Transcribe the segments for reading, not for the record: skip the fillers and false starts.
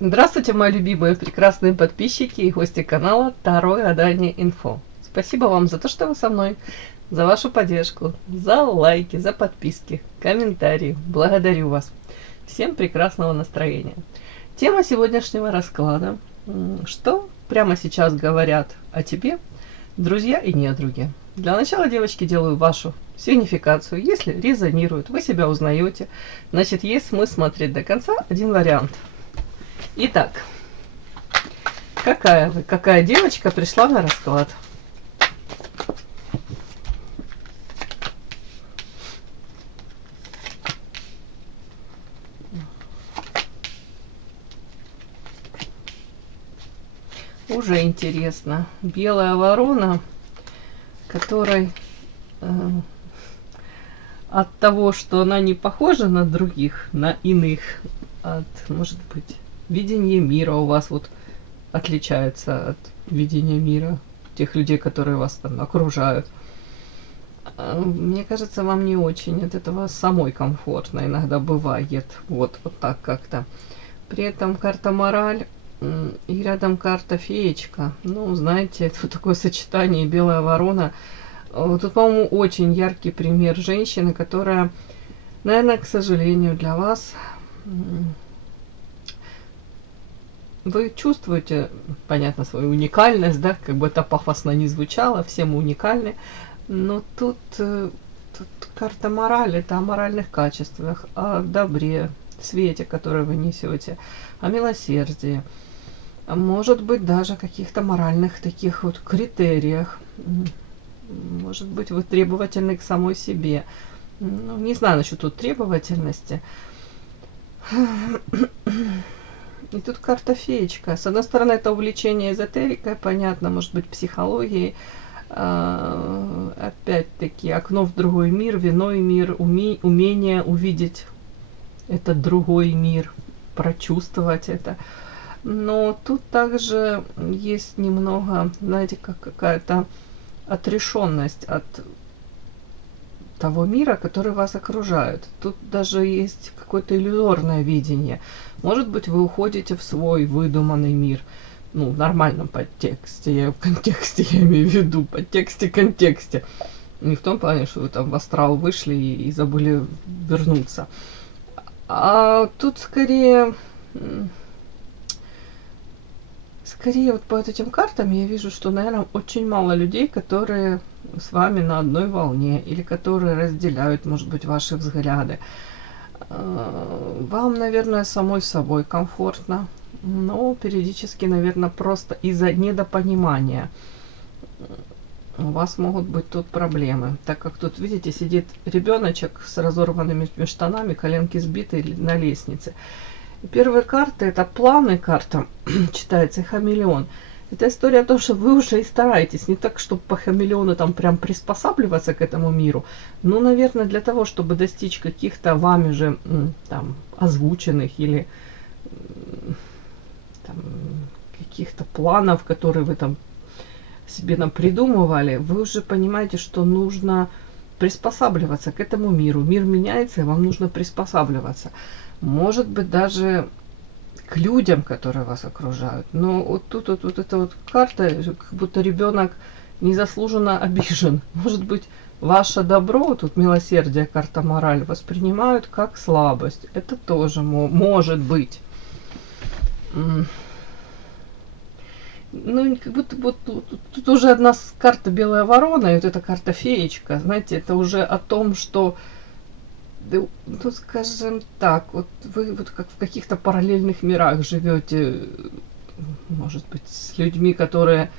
Здравствуйте, мои любимые прекрасные подписчики и гости канала Таро Гадание Инфо. Спасибо вам за то, что вы со мной, за вашу поддержку, за лайки, за подписки, комментарии. Благодарю вас. Всем прекрасного настроения. Тема сегодняшнего расклада. Что прямо сейчас говорят о тебе друзья и недруги? Для начала, девочки, делаю вашу сигнификацию. Если резонирует, вы себя узнаете, значит, есть смысл смотреть до конца. Один вариант. Итак, какая девочка пришла на расклад? Уже интересно. Белая ворона, которой от того, что она не похожа на других, на иных, может быть, видение мира у вас вот отличается от видения мира тех людей, которые вас там окружают. Мне кажется, вам не очень от этого самой комфортно иногда бывает. Вот так как-то. При этом карта мораль и рядом карта феечка. Ну, знаете, тут такое сочетание белая ворона. Тут, по-моему, очень яркий пример женщины, которая, наверное, к сожалению для вас, вы чувствуете, понятно, свою уникальность, да, как бы это пафосно не звучало, все мы уникальны, но тут карта мораль, это о моральных качествах, о добре, свете, который вы несете, о милосердии, может быть, даже каких-то моральных таких вот критериях, может быть, вы требовательны к самой себе, ну, не знаю насчет тут требовательности. И тут карта феечка. С одной стороны, это увлечение эзотерикой, понятно, может быть, психологией. Опять-таки, окно в другой мир, иной мир, умение увидеть этот другой мир, прочувствовать это. Но тут также есть немного, знаете, как какая-то отрешенность от того мира, который вас окружает. Тут даже есть какое-то иллюзорное видение. Может быть, вы уходите в свой выдуманный мир. Ну, в нормальном подтексте. В контексте я имею в виду. Подтексте-контексте. Не в том плане, что вы там в астрал вышли и забыли вернуться. А тут скорее вот по этим картам я вижу, что, наверное, очень мало людей, которые с вами на одной волне, или которые разделяют, может быть, ваши взгляды. Вам, наверное, самой собой комфортно, но периодически, наверное, просто из-за недопонимания у вас могут быть тут проблемы. Так как тут, видите, сидит ребеночек с разорванными штанами, коленки сбитые на лестнице. Первая карта, это планы карта, читается хамелеон. Это история о том, что вы уже и стараетесь, не так, чтобы по хамелеону там прям приспосабливаться к этому миру, но, наверное, для того, чтобы достичь каких-то вами же там озвученных или там, каких-то планов, которые вы там себе придумывали, вы уже понимаете, что нужно приспосабливаться к этому миру. Мир меняется, и вам нужно приспосабливаться. Может быть, даже к людям, которые вас окружают. Но вот тут вот эта вот карта, как будто ребенок незаслуженно обижен. Может быть, ваше добро, тут милосердие, карта мораль, воспринимают как слабость. Это тоже может быть. Ну, как будто вот тут уже одна карта белая ворона, и вот эта карта феечка. Знаете, это уже о том, что тут, скажем так, вот вы вот как в каких-то параллельных мирах живете, может быть, с людьми, которые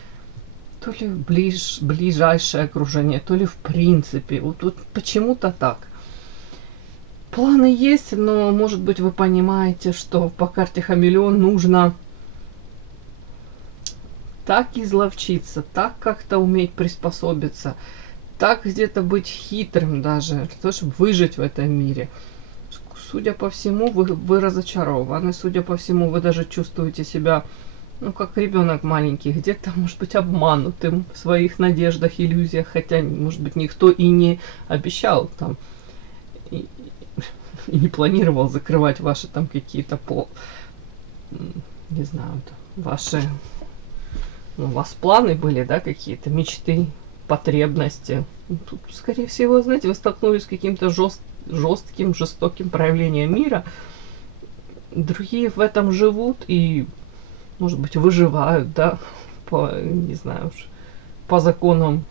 то ли ближайшее окружение, то ли в принципе. Вот почему-то так. Планы есть, но, может быть, вы понимаете, что по карте хамелеон нужно так изловчиться, так как-то уметь приспособиться, так где-то быть хитрым даже, для того, чтобы выжить в этом мире. Судя по всему, вы разочарованы, судя по всему, вы даже чувствуете себя, ну, как ребенок маленький, где-то, может быть, обманутым в своих надеждах, иллюзиях, хотя, может быть, никто и не обещал там, и не планировал закрывать ваши там какие-то не знаю, ваши, ну, у вас планы были, да, какие-то мечты, потребности. Тут, скорее всего, знаете, вы столкнулись с каким-то жестким, жестоким проявлением мира. Другие в этом живут и, может быть, выживают, да, по, не знаю уж, по законам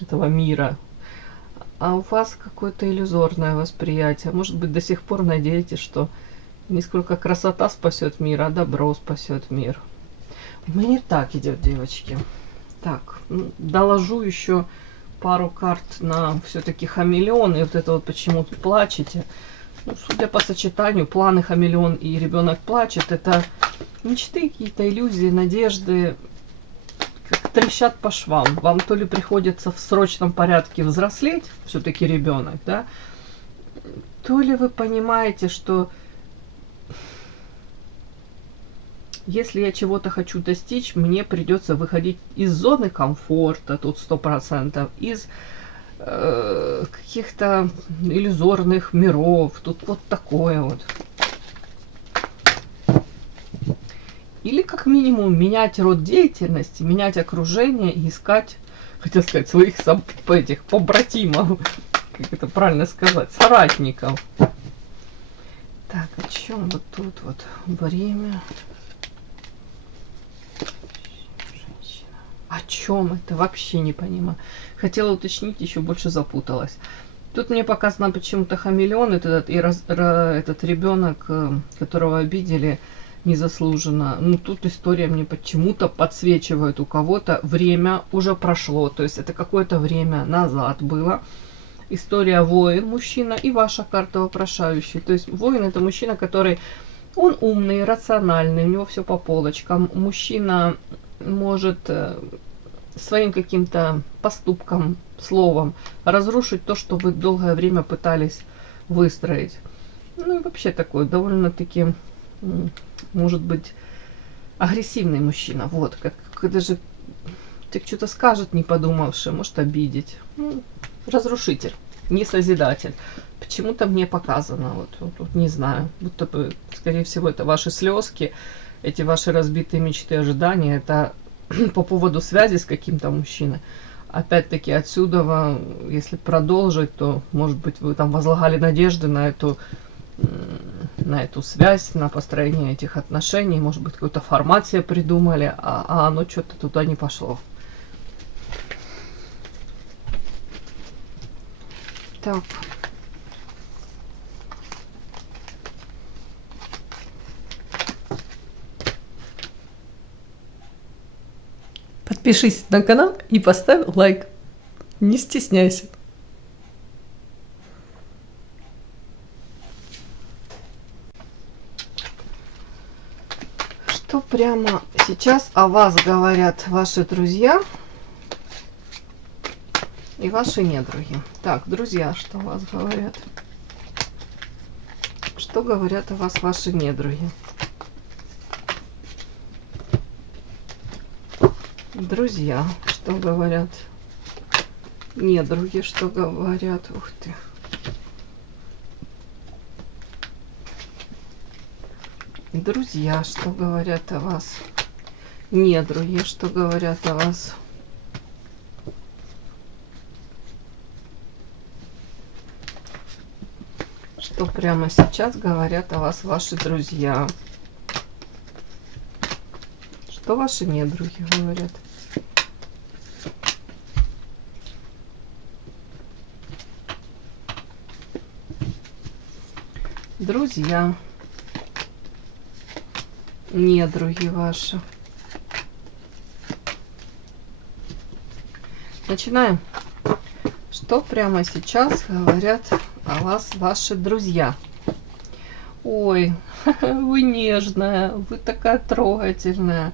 этого мира. А у вас какое-то иллюзорное восприятие. Может быть, до сих пор надеетесь, что не сколько красота спасет мир, а добро спасет мир. У меня так идет, девочки. Так, доложу еще пару карт на все-таки хамелеон. И вот это вот почему тут плачете. Ну, судя по сочетанию, планы хамелеон и ребенок плачет. Это мечты, какие-то иллюзии, надежды. Как трещат по швам. Вам то ли приходится в срочном порядке взрослеть, все-таки ребенок, да, то ли вы понимаете, что если я чего-то хочу достичь, мне придется выходить из зоны комфорта, тут 100%, из каких-то иллюзорных миров, тут вот такое вот. Или как минимум менять род деятельности, менять окружение и искать, хотел сказать, своих этих побратимов, как это правильно сказать, соратников. Так, о чем вот тут вот время? Женщина. О чем это? Вообще не понимаю. Хотела уточнить, еще больше запуталась. Тут мне показано почему-то хамелеон, этот ребенок, которого обидели незаслуженно. Ну, тут история мне почему-то подсвечивает у кого-то. Время уже прошло, то есть это какое-то время назад было. История воин, мужчина, и ваша карта вопрошающий. То есть воин это мужчина, который, он умный, рациональный, у него все по полочкам. Мужчина может своим каким-то поступком, словом разрушить то, что вы долгое время пытались выстроить. Ну и вообще такой довольно-таки, может быть, агрессивный мужчина. Вот, как даже что-то скажет, не подумавши, может обидеть. Ну, разрушитель, не созидатель. Почему-то мне показано, вот не знаю, будто бы, скорее всего, это ваши слезки, эти ваши разбитые мечты, ожидания, это по поводу связи с каким-то мужчиной. Опять-таки отсюда, если продолжить, то, может быть, вы там возлагали надежды на эту связь, на построение этих отношений, может быть, какой-то формат себе придумали, а оно что-то туда не пошло. Так. Подпишись на канал и поставь лайк. Не стесняйся. Что прямо сейчас о вас говорят ваши друзья и ваши недруги? Так, друзья, что о вас говорят? Что говорят о вас ваши недруги? Друзья, что говорят? Недруги, что говорят? Ух ты. Друзья, что говорят о вас? Недруги, что говорят о вас? Что прямо сейчас говорят о вас ваши друзья? Что ваши недруги говорят? Друзья, недруги ваши. Начинаем. Что прямо сейчас говорят о вас ваши друзья? Ой, вы нежная, вы такая трогательная,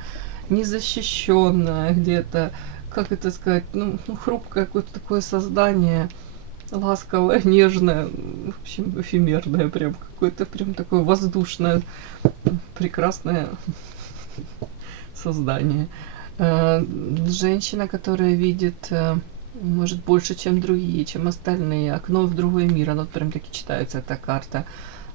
незащищенная где-то, как это сказать, ну хрупкое какое-то такое создание, ласковое, нежное, в общем, эфемерное, прям какое-то прям такое воздушное, прекрасное создание. Женщина, которая видит, может, больше, чем другие, чем остальные, окно в другой мир, оно прям таки читается, эта карта.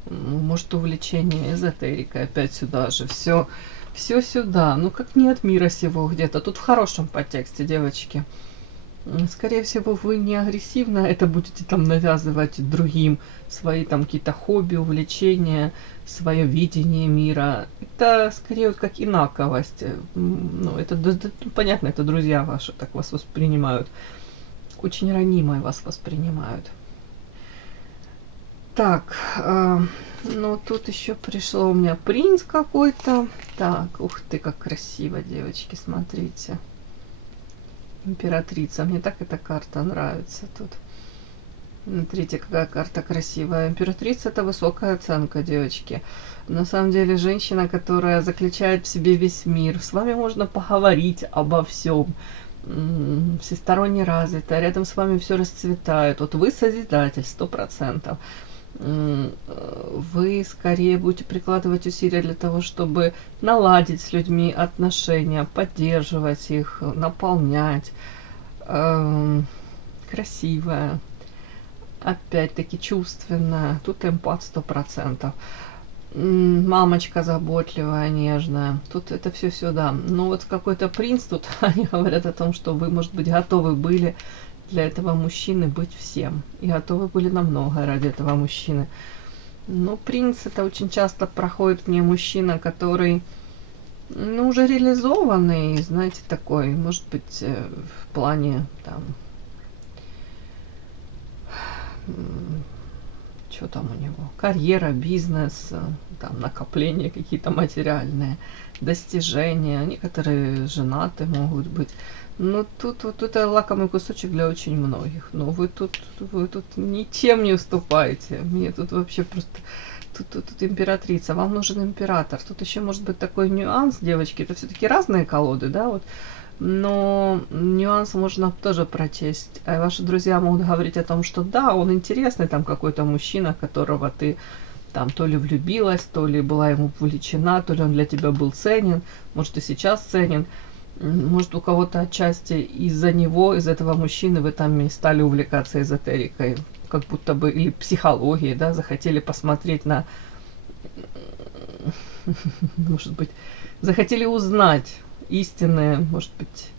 Может, увлечение эзотерикой опять сюда же. Все сюда. Ну, как не от мира сего где-то. Тут в хорошем подтексте, девочки. Скорее всего, вы не агрессивно это будете там навязывать другим свои там какие-то хобби, увлечения, свое видение мира. Это скорее вот как инаковость. Ну, это понятно, это друзья ваши так вас воспринимают. Очень ранимой вас воспринимают. Так, ну тут еще пришло у меня принц какой-то. Так, ух ты, как красиво, девочки, смотрите. Императрица. Мне так эта карта нравится тут. Смотрите, какая карта красивая. Императрица — это высокая оценка, девочки. На самом деле, женщина, которая заключает в себе весь мир. С вами можно поговорить обо всем. Всесторонне развита. Рядом с вами все расцветает. Вот вы созидатель, 100%. Вы скорее будете прикладывать усилия для того, чтобы наладить с людьми отношения, поддерживать их, наполнять. Красивая, опять-таки чувственная. Тут эмпат 100%. Мамочка заботливая, нежная. Тут это все сюда. Но вот какой-то принц тут, они говорят о том, что вы, может быть, готовы были для этого мужчины быть всем. И готовы были на многое ради этого мужчины. Но принц — это очень часто проходит мне мужчина, который, ну, уже реализованный, знаете, такой, может быть, в плане там, что там у него, карьера, бизнес, там, накопления какие-то материальные, достижения. Некоторые женаты могут быть. Но тут вот это лакомый кусочек для очень многих. Но вы тут ничем не уступаете. Мне тут вообще просто... Тут императрица. Вам нужен император. Тут еще может быть такой нюанс, девочки. Это все-таки разные колоды, да, вот. Но нюанс можно тоже прочесть. А ваши друзья могут говорить о том, что да, он интересный, там какой-то мужчина, которого ты там то ли влюбилась, то ли была ему увлечена, то ли он для тебя был ценен, может и сейчас ценен. Может, у кого-то отчасти из-за него, из этого мужчины вы там стали увлекаться эзотерикой, как будто бы, или психологией, да, захотели посмотреть на, может быть, захотели узнать истинные, может быть,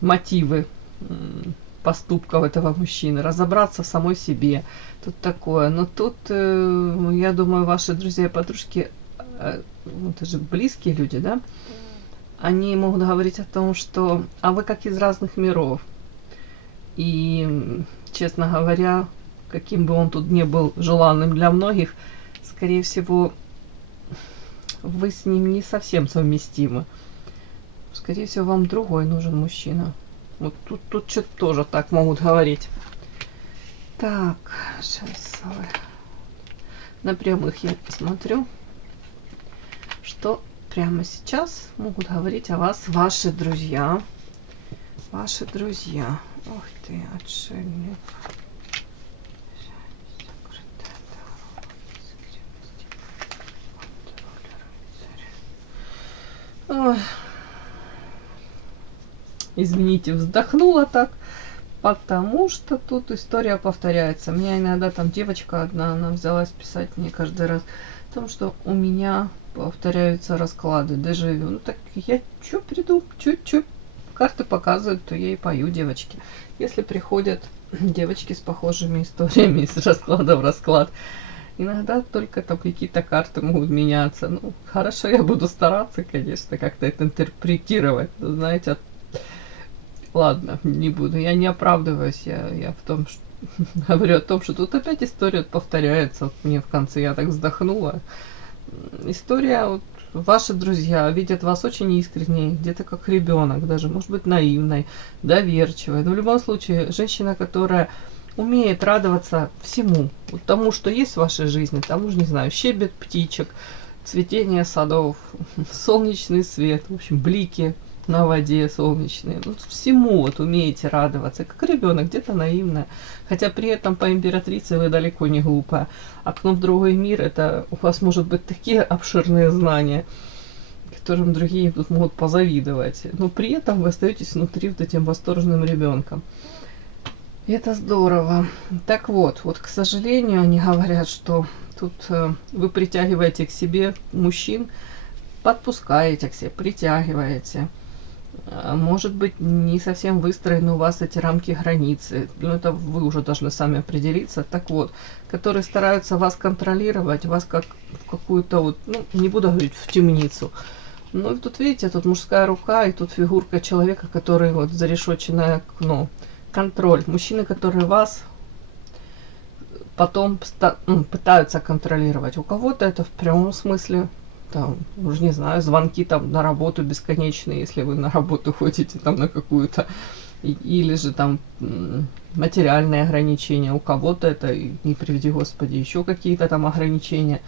мотивы поступков этого мужчины, разобраться в самой себе. Тут такое. Но тут, я думаю, ваши друзья и подружки, это же близкие люди, да, они могут говорить о том, что а вы как из разных миров. И, честно говоря, каким бы он тут ни был желанным для многих, скорее всего, вы с ним не совсем совместимы. Скорее всего, вам другой нужен мужчина. Вот тут что-то тоже так могут говорить. Так, сейчас на прямых я посмотрю, что прямо сейчас могут говорить о вас ваши друзья. Ваши друзья. Ох ты, отшельник. Ой. Извините, вздохнула так, потому что тут история повторяется. У меня иногда там девочка одна, она взялась писать мне каждый раз о том, что у меня повторяются расклады, дежавю. Ну так я что приду, чуть-чуть карты показывают, то я и пою, девочки. Если приходят девочки с похожими историями из расклада в расклад, иногда только там какие-то карты могут меняться. Ну, хорошо, я буду стараться, конечно, как-то это интерпретировать. Но, знаете, ладно, не буду. Я не оправдываюсь. Я в том, что говорю о том, что тут опять история повторяется. Вот мне в конце я так вздохнула. История, вот, ваши друзья видят вас очень искренне, где-то как ребенок, даже, может быть, наивной, доверчивой. Но в любом случае, женщина, которая умеет радоваться всему, вот тому, что есть в вашей жизни, тому же, не знаю, щебет птичек, цветение садов, солнечный свет, в общем, блики на воде солнечные. Ну, всему вот умеете радоваться, как ребенок, где-то наивная. Хотя при этом по императрице вы далеко не глупая. Окно в другой мир, это у вас может быть такие обширные знания, которым другие тут могут позавидовать. Но при этом вы остаетесь внутри вот этим восторженным ребенком. И это здорово. Так вот, к сожалению, они говорят, что Тут вы притягиваете к себе мужчин, подпускаете к себе, притягиваете. Может быть, не совсем выстроены у вас эти рамки границы. Ну, это вы уже должны сами определиться. Так вот, которые стараются вас контролировать, вас как в какую-то вот, ну, не буду говорить в темницу. Ну, и тут, видите, тут мужская рука, и тут фигурка человека, который вот зарешоченное окно. Контроль. Мужчины, которые вас потом пытаются контролировать. У кого-то это в прямом смысле, там, уже не знаю, звонки там на работу бесконечные, если вы на работу ходите там на какую-то, или же там материальные ограничения. У кого-то это, не приведи Господи, еще какие-то там ограничения.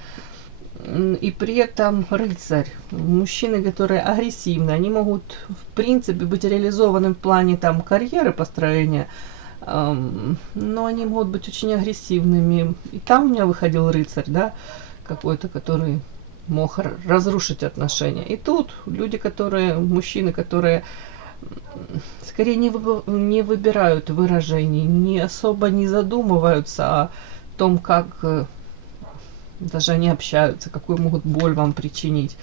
И при этом рыцарь, мужчины, которые агрессивны, они могут в принципе быть реализованы в плане там карьеры, построения, но они могут быть очень агрессивными. И там у меня выходил рыцарь, да, какой-то, который мог разрушить отношения. И тут люди, которые, мужчины, которые скорее не выбирают выражений, не особо не задумываются о том, как даже они общаются, какую могут боль вам причинить.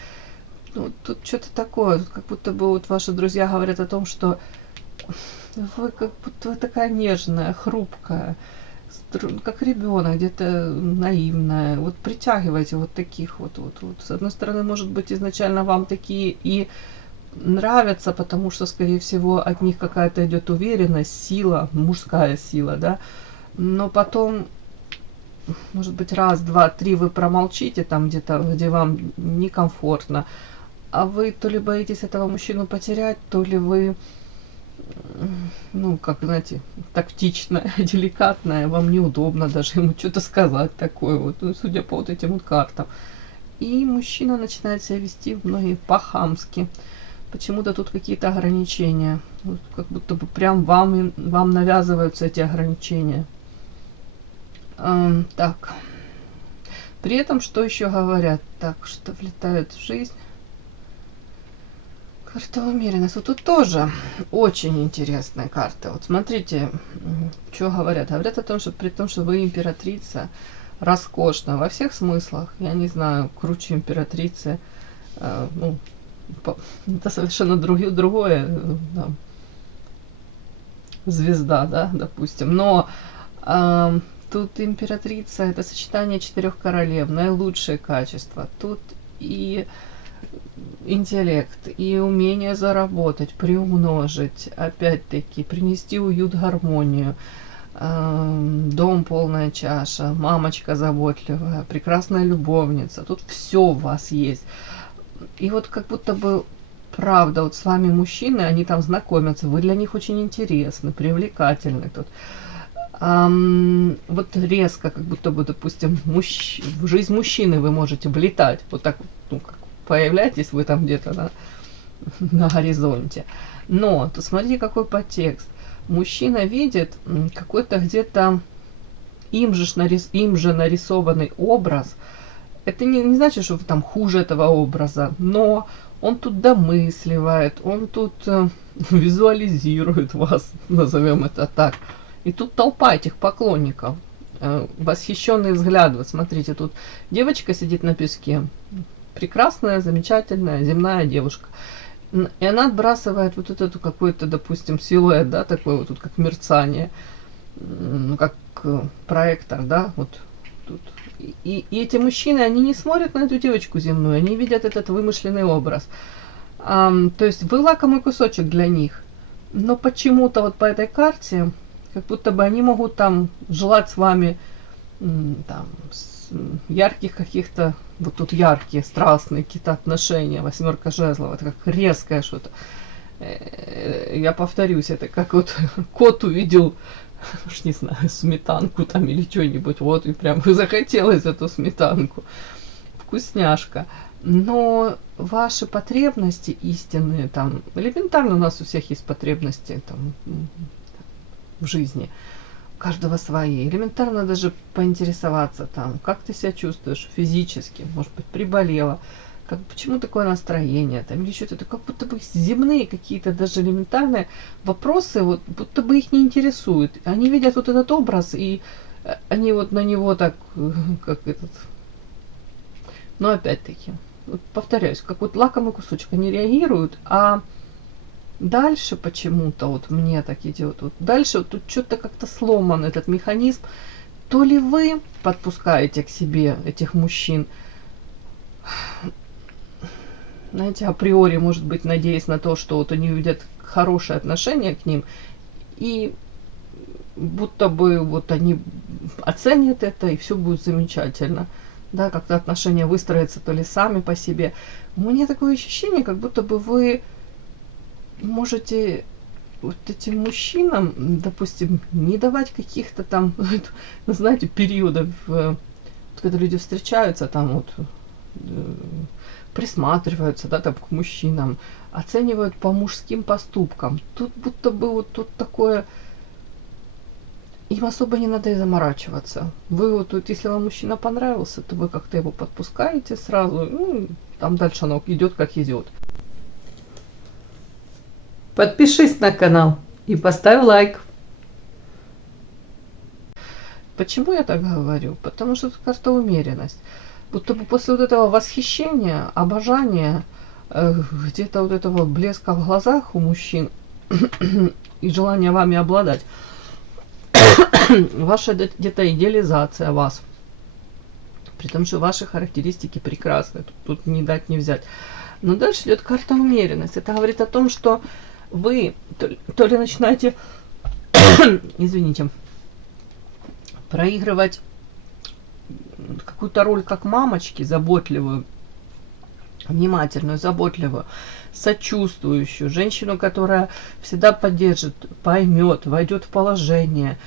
Ну, тут что-то такое, тут как будто бы вот ваши друзья говорят о том, что вы как будто вы такая нежная, хрупкая, как ребенок, где-то наивная. Вот притягивайте вот таких вот. С одной стороны, может быть, изначально вам такие и нравятся, потому что, скорее всего, от них какая-то идет уверенность, сила, мужская сила, да. Но потом, может быть, раз, два, три вы промолчите там где-то, где вам некомфортно, а вы то ли боитесь этого мужчину потерять, то ли вы, ну, как, знаете, тактичная, деликатная, вам неудобно даже ему что-то сказать такое вот, ну, судя по вот этим вот картам. И мужчина начинает себя вести многие по-хамски. Почему-то тут какие-то ограничения. Вот, как будто бы прям вам навязываются эти ограничения. Так. При этом, что еще говорят? Так, что влетает в жизнь. Карта умеренность. Вот тут тоже очень интересная карта. Вот смотрите, что говорят. Говорят о том, что при том, что вы императрица, роскошна во всех смыслах. Я не знаю, круче императрицы. Ну, это совершенно другое. Да, звезда, да, допустим. Но тут императрица — это сочетание 4 королев, наилучшие качества. Тут и интеллект, и умение заработать, приумножить, опять-таки, принести уют, гармонию, дом полная чаша, мамочка заботливая, прекрасная любовница. Тут все у вас есть. И вот как будто бы правда, вот с вами мужчины, они там знакомятся, вы для них очень интересны, привлекательны тут. Вот резко, как будто бы, допустим, в жизнь мужчины вы можете влетать, вот так, ну, как появляетесь вы там где-то на горизонте. Но, то смотрите, какой подтекст. Мужчина видит какой-то где-то им же нарисованный образ. Это не значит, что вы там хуже этого образа, но он тут домысливает, он тут визуализирует вас, назовем это так. И тут толпа этих поклонников, восхищенные взгляды. Вот смотрите, тут девочка сидит на песке, прекрасная, замечательная, земная девушка. И она отбрасывает вот эту какой-то, допустим, силуэт, да, такой вот тут как мерцание, ну, как проектор, да, вот тут. И эти мужчины, они не смотрят на эту девочку земную, они видят этот вымышленный образ. То есть вы лакомый кусочек для них. Но почему-то вот по этой карте, как будто бы они могут там желать с вами там, ярких каких-то, вот тут яркие, страстные какие-то отношения, 8 жезлов, это как резкое что-то. Я повторюсь, это как вот кот увидел, уж не знаю, сметанку там или что-нибудь, вот, и прям захотелось эту сметанку. Вкусняшка. Но ваши потребности истинные, там, элементарно у нас у всех есть потребности там в жизни. У каждого свои. Элементарно даже поинтересоваться там, как ты себя чувствуешь физически, может быть, приболела, как, почему такое настроение, там, или что-то, как будто бы земные какие-то даже элементарные вопросы, вот, будто бы их не интересуют. Они видят вот этот образ, и они вот на него так, как этот, Но опять-таки, вот повторяюсь, как вот лакомый кусочек, они реагируют, а дальше почему-то вот мне так идет. Вот дальше вот тут что-то как-то сломан этот механизм. То ли вы подпускаете к себе этих мужчин, знаете, априори, может быть, надеясь на то, что вот они увидят хорошее отношение к ним, и будто бы вот они оценят это, и все будет замечательно. Да, как-то отношения выстроятся то ли сами по себе. У меня такое ощущение, как будто бы вы можете вот этим мужчинам, допустим, не давать каких-то там, знаете, периодов, когда люди встречаются, там вот присматриваются, да, там к мужчинам, оценивают по мужским поступкам. Тут будто бы вот тут такое, им особо не надо и заморачиваться. Вы вот если вам мужчина понравился, то вы как-то его подпускаете сразу, ну, там дальше оно идет как идет. Подпишись на канал и поставь лайк. Почему я так говорю? Потому что это карта умеренность. Будто бы после вот этого восхищения, обожания, где-то вот этого блеска в глазах у мужчин и желания вами обладать, ваша где-то идеализация вас. При том, что ваши характеристики прекрасны. Тут не дать, не взять. Но дальше идет карта умеренность. Это говорит о том, что вы то ли начинаете, извините, проигрывать какую-то роль как мамочки, заботливую, внимательную, заботливую, сочувствующую, женщину, которая всегда поддержит, поймет, войдет в положение.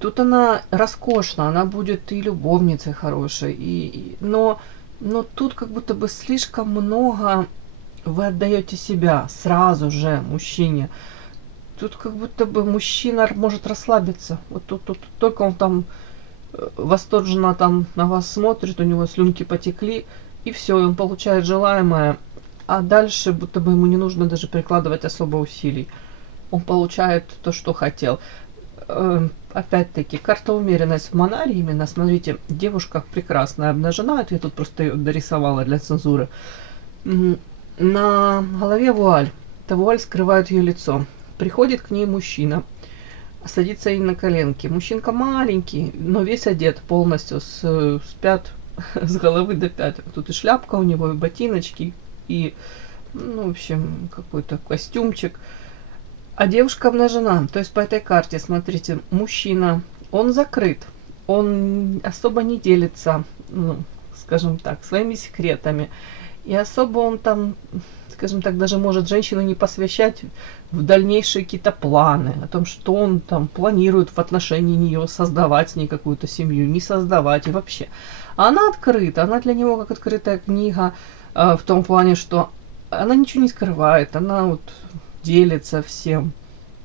Тут она роскошна, она будет и любовницей хорошей, но тут как будто бы слишком много вы отдаете себя сразу же мужчине. Тут как будто бы мужчина может расслабиться. Вот тут только он там восторженно там на вас смотрит, у него слюнки потекли, и все, он получает желаемое. А дальше будто бы ему не нужно даже прикладывать особо усилий. Он получает то, что хотел. Опять-таки, карта умеренность в Манаре именно. Смотрите, девушка прекрасная, обнажена. Это я тут просто ее дорисовала для цензуры. На голове вуаль. Эта вуаль скрывает ее лицо. Приходит к ней мужчина, садится ей на коленки. Мужчинка маленький, но весь одет полностью с пят, с головы до пят. Тут и шляпка у него, и ботиночки, и, ну, в общем, какой-то костюмчик. А девушка обнажена. То есть по этой карте, смотрите, мужчина, он закрыт, он особо не делится, ну, скажем так, своими секретами. И особо он там, скажем так, даже может женщину не посвящать в дальнейшие какие-то планы, о том, что он там планирует в отношении нее, создавать с ней какую-то семью, не создавать и вообще. А она открыта, она для него как открытая книга, в том плане, что она ничего не скрывает, она вот делится всем.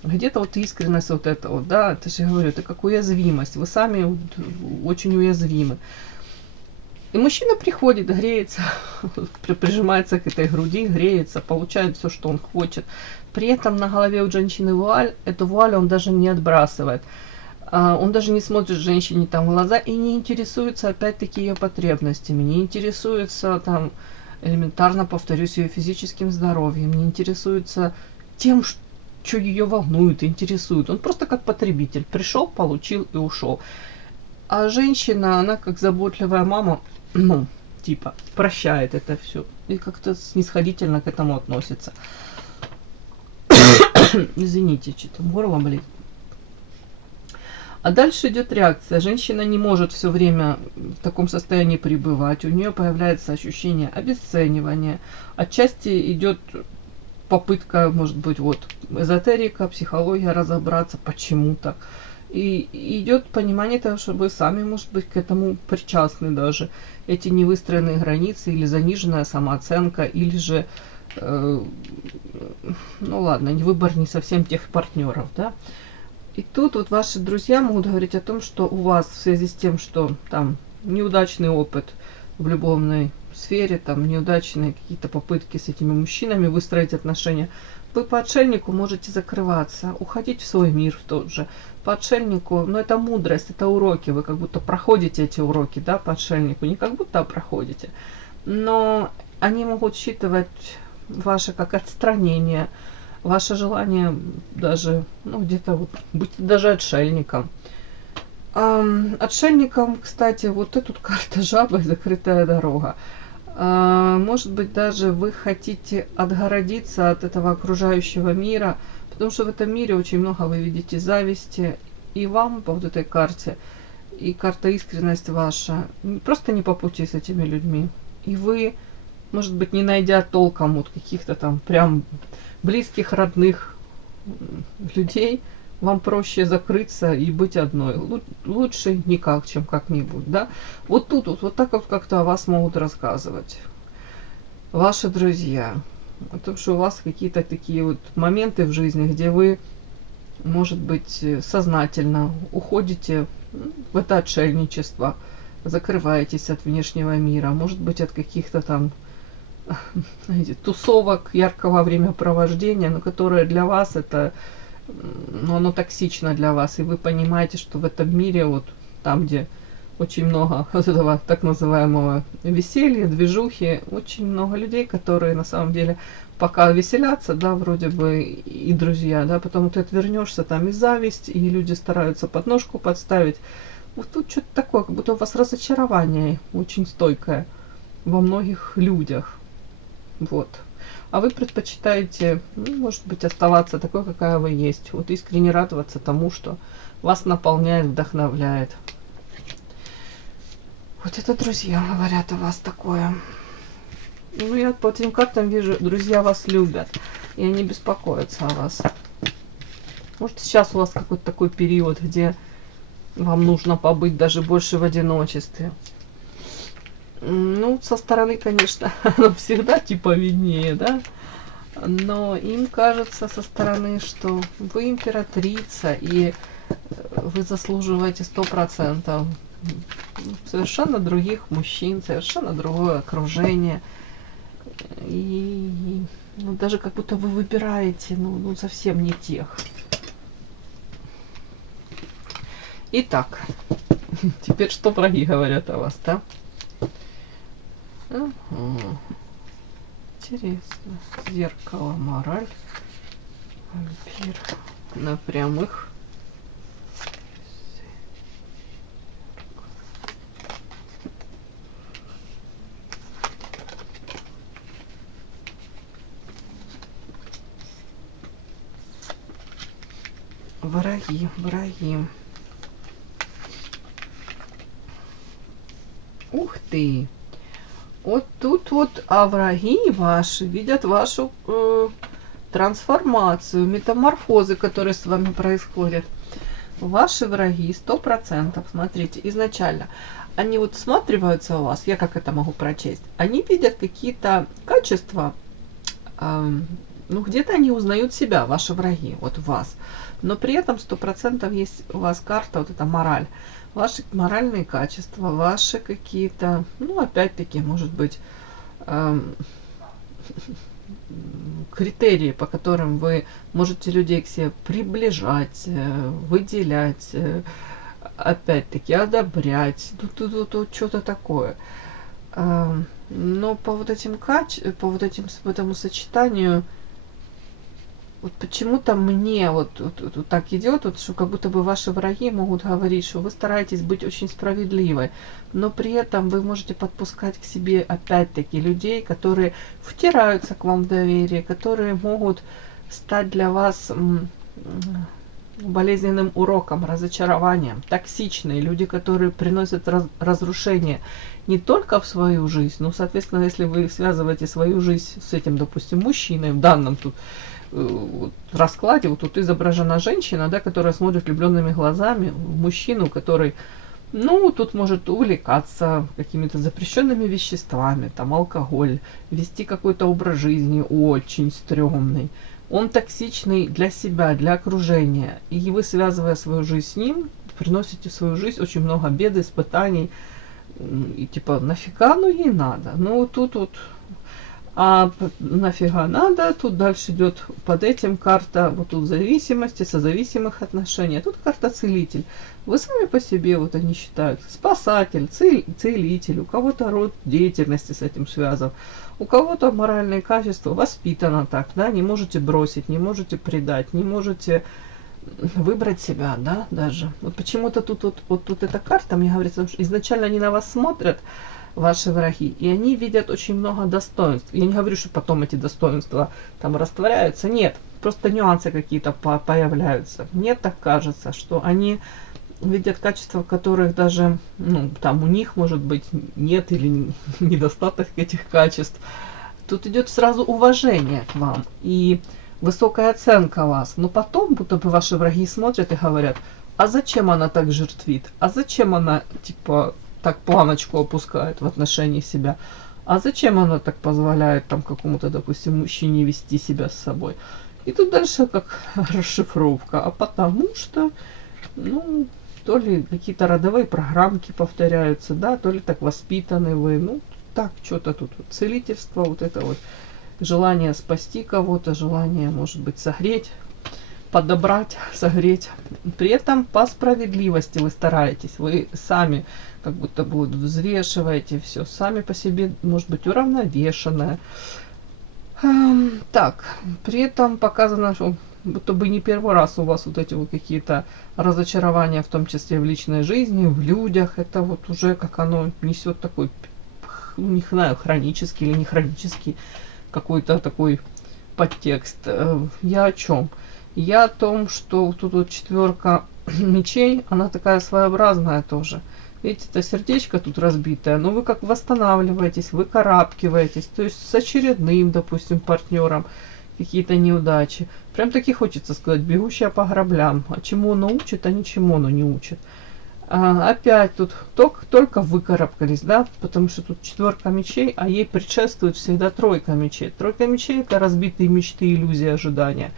Где-то вот искренность вот это вот, да, это же я говорю, это как уязвимость, вы сами вот очень уязвимы. И мужчина приходит, греется, прижимается к этой груди, греется, получает все, что он хочет. При этом на голове у женщины вуаль, эту вуаль он даже не отбрасывает. Он даже не смотрит женщине там в глаза и не интересуется опять-таки ее потребностями, не интересуется там элементарно, повторюсь, ее физическим здоровьем, не интересуется тем, что ее волнует, интересует. Он просто как потребитель пришел, получил и ушел. А женщина, она как заботливая мама, ну, типа, прощает это все и как-то снисходительно к этому относится. Извините, что-то горло болит. А дальше идет реакция. Женщина не может все время в таком состоянии пребывать. У нее появляется ощущение обесценивания. Отчасти идет попытка, может быть, вот эзотерика, психология, разобраться, почему так. И идет понимание того, что вы сами, может быть, к этому причастны даже. Эти невыстроенные границы или заниженная самооценка, или же, ну ладно, выбор не совсем тех партнеров, да. И тут вот ваши друзья могут говорить о том, что у вас в связи с тем, что там неудачный опыт в любовной сфере, там неудачные какие-то попытки с этими мужчинами выстроить отношения, вы по отшельнику можете закрываться, уходить в свой мир в тот же. по отшельнику, ну это мудрость, это уроки, вы как будто проходите эти уроки, да, по отшельнику, не как будто проходите, но они могут считывать ваше как отстранение, ваше желание даже, ну где-то вот быть даже отшельником. Отшельникам, кстати, вот и тут карта жаба и закрытая дорога. Может быть, даже вы хотите отгородиться от этого окружающего мира, потому что в этом мире очень много вы видите зависти, и вам по вот этой карте, и карта искренность ваша, просто не по пути с этими людьми. И вы, может быть, не найдя толком вот каких-то там прям близких, родных людей, вам проще закрыться и быть одной. Лучше никак, чем как-нибудь, да. Вот тут вот так вот как-то о вас могут рассказывать ваши друзья. О том, что у вас какие-то такие вот моменты в жизни, где вы, может быть, сознательно уходите в это отшельничество, закрываетесь от внешнего мира, может быть, от каких-то там, знаете, тусовок, яркого времяпровождения, но которые для вас это, ну, оно токсично для вас, и вы понимаете, что в этом мире, вот там, где очень много вот этого так называемого веселья, движухи, очень много людей, которые на самом деле пока веселятся, да, вроде бы и друзья, да, потом ты отвернешься, там и зависть, и люди стараются подножку подставить. Вот тут что-то такое, как будто у вас разочарование очень стойкое во многих людях. Вот. А вы предпочитаете, ну, может быть, оставаться такой, какая вы есть. Вот искренне радоваться тому, что вас наполняет, вдохновляет. Вот это друзья говорят о вас такое. Ну, я по этим картам вижу, друзья вас любят. И они беспокоятся о вас. Может, сейчас у вас какой-то такой период, где вам нужно побыть даже больше в одиночестве. Ну, со стороны, конечно, оно всегда типа виднее, да? Но им кажется со стороны, что вы императрица, и вы заслуживаете 100% совершенно других мужчин, совершенно другое окружение. И ну, даже как будто вы выбираете, ну совсем не тех. Итак, теперь что враги говорят о вас, да? Интересно. Зеркало, мораль, вампир на прямых. Враги, враги. Ух ты! Вот тут вот, а враги ваши видят вашу трансформацию, метаморфозы, которые с вами происходят. Ваши враги 100%, смотрите, изначально, они вот всматриваются у вас, я как это могу прочесть, они видят какие-то качества, ну где-то они узнают себя, ваши враги, вот вас, но при этом 100% есть у вас карта, вот эта мораль. Ваши моральные качества, ваши какие-то, ну, опять-таки, может быть, критерии, по которым вы можете людей к себе приближать, выделять, опять-таки, одобрять, тут что-то такое. Но по вот этим этому сочетанию, вот почему-то мне вот так идет, вот, что как будто бы ваши враги могут говорить, что вы стараетесь быть очень справедливой, но при этом вы можете подпускать к себе опять-таки людей, которые втираются к вам в доверие, которые могут стать для вас болезненным уроком, разочарованием, токсичные люди, которые приносят разрушение не только в свою жизнь, но, соответственно, если вы связываете свою жизнь с этим, допустим, мужчиной, в данном тут вот раскладе, вот тут изображена женщина, да, которая смотрит влюбленными глазами в мужчину, который, ну, тут может увлекаться какими-то запрещенными веществами, там, алкоголь, вести какой-то образ жизни очень стрёмный. Он токсичный для себя, для окружения. И вы, связывая свою жизнь с ним, приносите в свою жизнь очень много бед, испытаний. И типа, нафига оно ей надо? Ну, тут вот. А нафига надо? Тут дальше идет под этим карта, вот тут зависимости, созависимых отношений. А тут карта целитель. Вы сами по себе, вот они считают, спасатель, целитель, у кого-то род деятельности с этим связан, у кого-то моральные качества, воспитано так, да, не можете бросить, не можете предать, не можете выбрать себя, да, даже. Вот почему-то тут эта карта, мне говорится, что изначально они на вас смотрят, ваши враги, и они видят очень много достоинств. Я не говорю, что потом эти достоинства там растворяются, нет, просто нюансы какие-то появляются. Мне так кажется, что они видят качества, которых даже, ну, там у них, может быть, нет или недостаток этих качеств. Тут идет сразу уважение к вам и высокая оценка вас. Но потом, будто бы ваши враги смотрят и говорят, а зачем она так жертвит? А зачем она, типа, так планочку опускает в отношении себя? А зачем она так позволяет там какому-то, допустим, мужчине вести себя с собой? И тут дальше как расшифровка. А потому что, ну, то ли какие-то родовые программки повторяются, да, то ли так воспитаны вы, ну, так, что-то тут вот, целительство, вот это вот желание спасти кого-то, желание, может быть, согреть, подобрать, согреть. При этом по справедливости вы стараетесь, вы сами как будто бы взвешиваете все, сами по себе, может быть, уравновешенное. Так, при этом показано, что будто бы не первый раз у вас вот эти вот какие-то разочарования, в том числе в личной жизни, в людях. Это вот уже как оно несет такой, не знаю, хронический или не хронический какой-то такой подтекст. Я о чем? Я о том, что тут вот четверка мечей, она такая своеобразная тоже. Видите, это сердечко тут разбитое, но вы как восстанавливаетесь, выкарабкиваетесь, то есть с очередным, допустим, партнером какие-то неудачи. Прям таки хочется сказать, бегущая по граблям. А чему оно учит, а ничему оно не учит. Опять тут только выкарабкались, да, потому что тут четверка мечей, а ей предшествует всегда тройка мечей. Тройка мечей — это разбитые мечты, иллюзии, ожидания.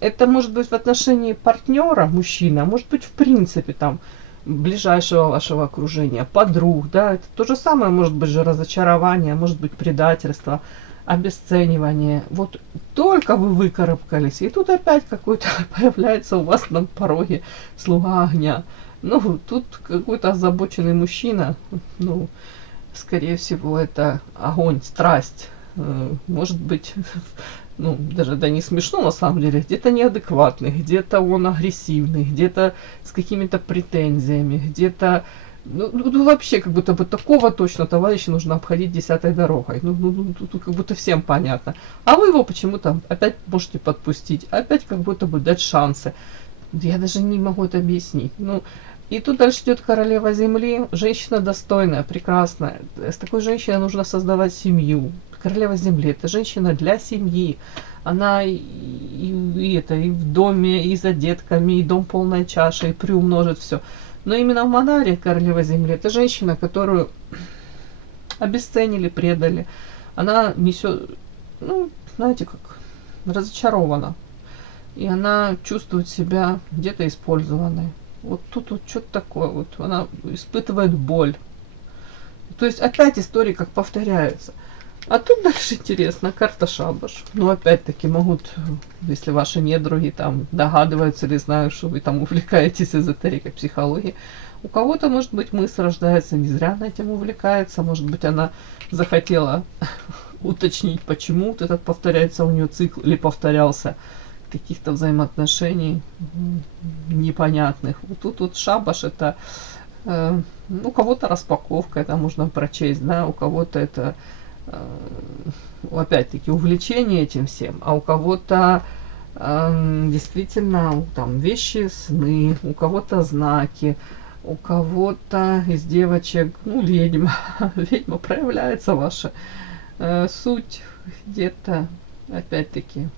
Это может быть в отношении партнера, мужчина, а может быть в принципе там ближайшего вашего окружения, подруг, да, это то же самое, может быть же разочарование, может быть предательство, обесценивание. Вот только вы выкарабкались, и тут опять какой-то появляется у вас на пороге слуга огня. Ну, тут какой-то озабоченный мужчина, ну, скорее всего, это огонь, страсть, может быть, ну, даже да не смешно на самом деле, где-то неадекватный, где-то он агрессивный, где-то с какими-то претензиями, где-то, ну, вообще, как будто бы такого точно товарища нужно обходить 10-й дорогой. Тут как будто всем понятно. А вы его почему-то опять можете подпустить, опять как будто бы дать шансы. Я даже не могу это объяснить. Ну, и тут дальше идет королева земли, женщина достойная, прекрасная. С такой женщиной нужно создавать семью. Королева земли — это женщина для семьи. Она и в доме, и за детками, и дом полной чашей, приумножит все. Но именно в Манаре королева земли — это женщина, которую обесценили, предали. Она несет, ну, знаете, как разочарована. И она чувствует себя где-то использованной. Вот тут вот что-то такое. Вот она испытывает боль. То есть опять истории как повторяются. А тут дальше интересно, карта шабаш. Ну, опять-таки, могут, если ваши недруги там догадываются или знают, что вы там увлекаетесь эзотерикой, психологией. У кого-то, может быть, мысль рождается, не зря она этим увлекается. Может быть, она захотела уточнить, почему вот этот повторяется у нее цикл, или повторялся каких-то взаимоотношений непонятных. Вот тут вот шабаш — это у кого-то распаковка, это можно прочесть, да, у кого-то это опять-таки увлечение этим всем, а у кого-то действительно там вещи, сны, у кого-то знаки, у кого-то из девочек, ну, ведьма, ведьма проявляется ваша суть где-то, опять-таки,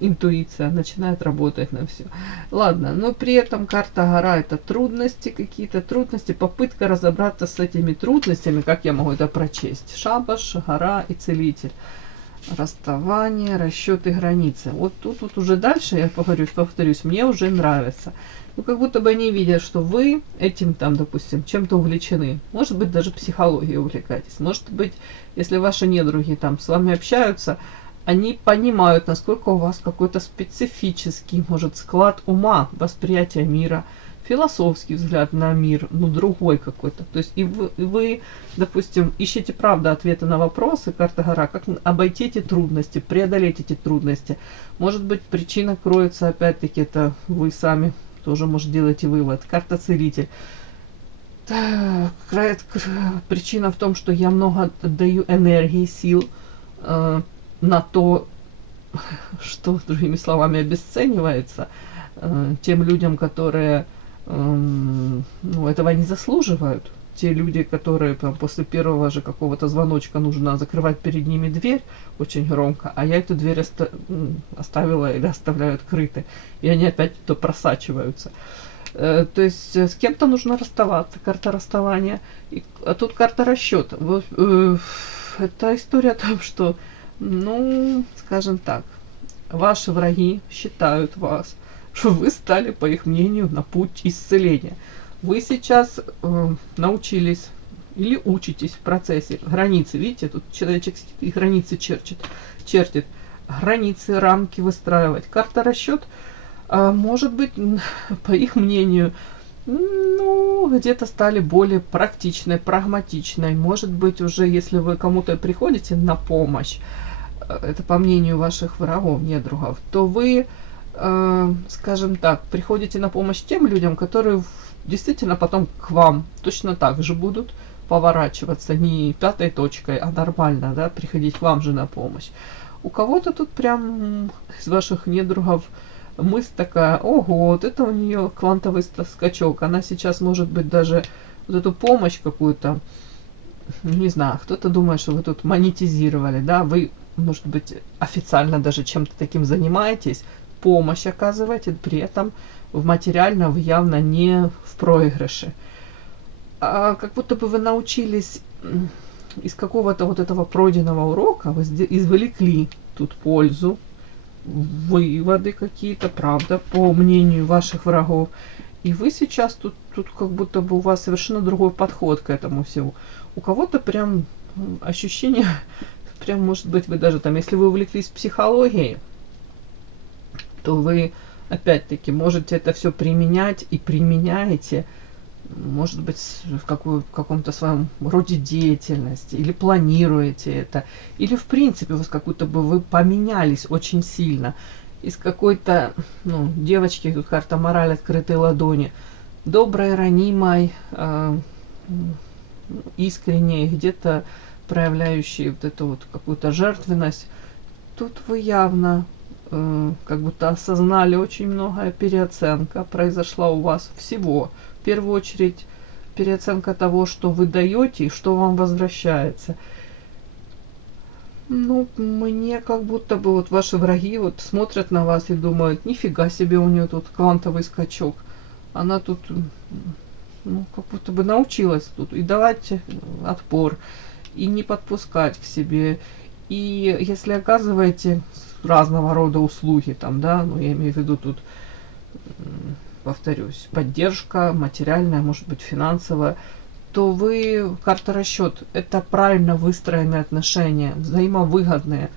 интуиция начинает работать на все. Ладно, но при этом карта гора — это трудности, какие-то трудности, попытка разобраться с этими трудностями, как я могу это прочесть. Шабаш, гора и целитель. Расставание, расчеты, границы. Вот тут вот уже дальше, я повторюсь, мне уже нравится. Ну, как будто бы они видят, что вы этим там, допустим, чем-то увлечены. Может быть, даже психологией увлекаетесь. Может быть, если ваши недруги там с вами общаются, они понимают, насколько у вас какой-то специфический, может, склад ума, восприятие мира, философский взгляд на мир, ну, другой какой-то. То есть и вы, допустим, ищете, правда, ответы на вопросы, карта гора, как обойти эти трудности, преодолеть эти трудности. Может быть, причина кроется, опять-таки, это вы сами тоже, может, делаете вывод. Карта целитель. Причина в том, что я много отдаю энергии, сил на то, что, другими словами, обесценивается тем людям, которые ну, этого не заслуживают. Те люди, которые там, после первого же какого-то звоночка нужно закрывать перед ними дверь очень громко, а я эту дверь оставила или оставляю открытой, и они опять туда просачиваются. То есть с кем-то нужно расставаться, карта расставания. А тут карта расчета. Это история о том, что, ну, скажем так, ваши враги считают вас, что вы стали, по их мнению, на путь исцеления. Вы сейчас научились или учитесь в процессе границы. Видите, тут человечек и границы чертит. Границы, рамки выстраивать. Карта расчет, может быть, по их мнению, ну, где-то стали более практичной, прагматичной. Может быть, уже если вы кому-то приходите на помощь, это по мнению ваших врагов, недругов, то вы, скажем так, приходите на помощь тем людям, которые действительно потом к вам точно так же будут поворачиваться не пятой точкой, а нормально, да, приходить к вам же на помощь. У кого-то тут прям из ваших недругов мысль такая: ого, вот это у нее квантовый скачок, она сейчас, может быть, даже вот эту помощь какую-то, не знаю, кто-то думает, что вы тут монетизировали, да, вы, может быть, официально даже чем-то таким занимаетесь, помощь оказываете, при этом в материально вы явно не в проигрыше. А как будто бы вы научились из какого-то вот этого пройденного урока, вы извлекли тут пользу, выводы какие-то, правда, по мнению ваших врагов. И вы сейчас тут как будто бы у вас совершенно другой подход к этому всему. У кого-то прям ощущение, прям, может быть, вы даже там, если вы увлеклись психологией, то вы, опять-таки, можете это все применять и применяете, может быть, в каком-то своем роде деятельности, или планируете это, или, в принципе, вот какую-то бы вы поменялись очень сильно. Из какой-то, ну, девочки, тут карта мораль, открытой ладони, доброй, ранимой, искренней, где-то проявляющей вот эту вот какую-то жертвенность, тут вы явно как будто осознали очень многое, переоценка произошла у вас всего. В первую очередь переоценка того, что вы даете и что вам возвращается. Ну, мне как будто бы вот ваши враги вот смотрят на вас и думают: нифига себе, у нее тут квантовый скачок. Она тут, ну, как будто бы научилась тут и давать отпор, и не подпускать к себе. И если оказываете разного рода услуги, там, да, ну, я имею в виду тут, повторюсь, поддержка материальная, может быть, финансовая, то вы, карта расчет, это правильно выстроенные отношения, взаимовыгодные.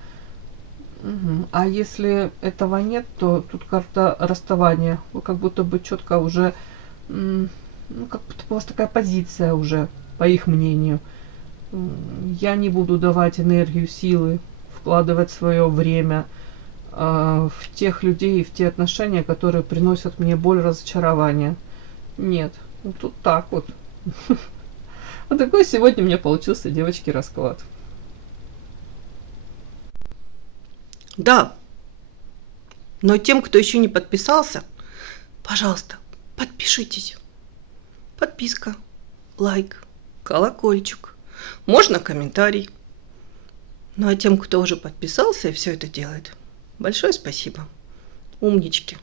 А если этого нет, то тут карта расставания. Вы как будто бы четко уже, ну, как будто у вас такая позиция уже, по их мнению. Я не буду давать энергию, силы, вкладывать свое время в тех людей и в те отношения, которые приносят мне боль, разочарование. Нет, ну, тут так вот. Вот такой сегодня у меня получился, девочки, расклад. Да, но тем, кто еще не подписался, пожалуйста, подпишитесь. Подписка, лайк, колокольчик, можно комментарий. Ну а тем, кто уже подписался и все это делает, большое спасибо. Умнички.